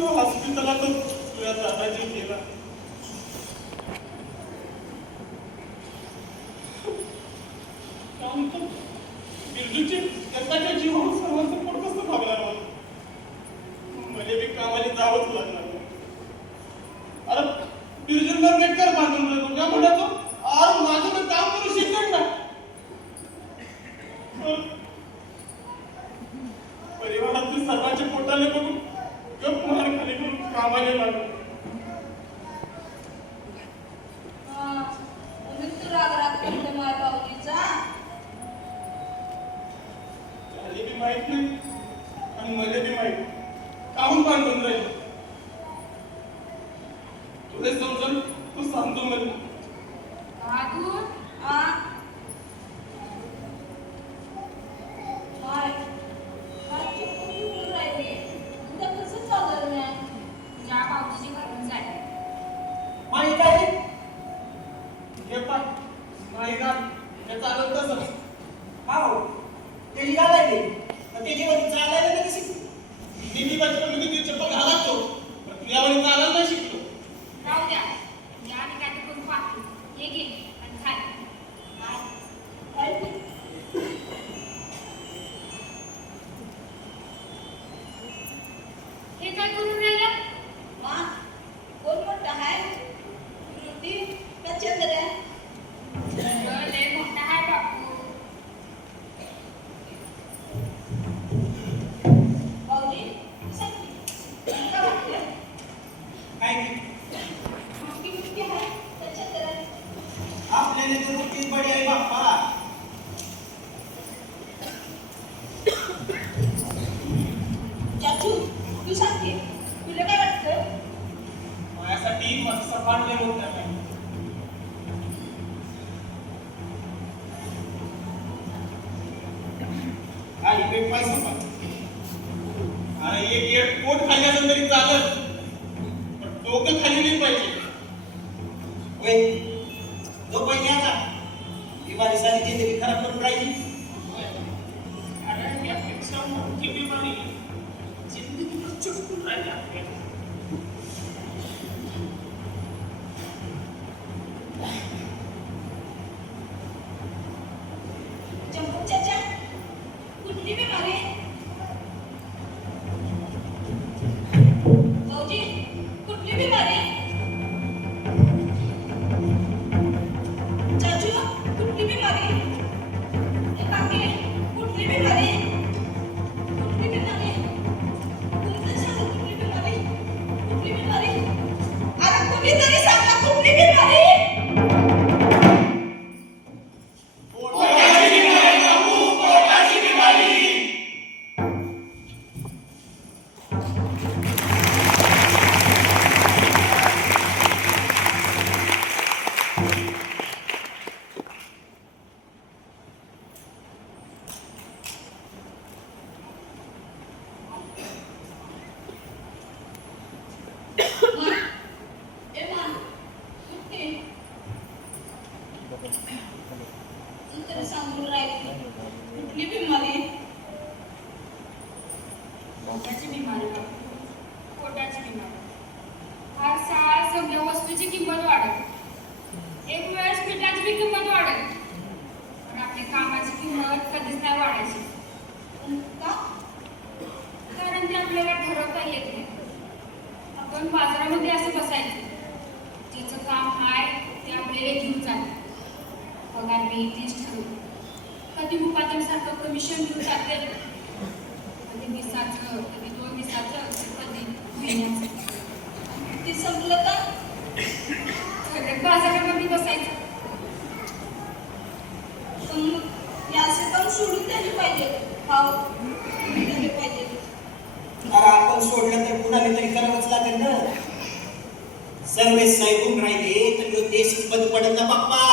हॉस्पिटलातून तुझ्या दादाजी गेला. बिरजूची त्याच्या जीवावर सर्वांचं पोट कसं भागणार मला. मला बी कामाला जावंच लागणार. अरे बिरजूला बेकार बांधून राहिलो का म्हणायचो. अरे माझं तर काम करू शिकत ना. परिवारातील सर्वांच्या पोटाने बघून गप मार खाली करून कामाला लागलो. माहित नाही आणि मला बी माहित काहून बांधून राहील. तुला समजून तू सांगतो मला. सर्वे साहेबून राहिले तर देश बंद पडत ना बाप्पा.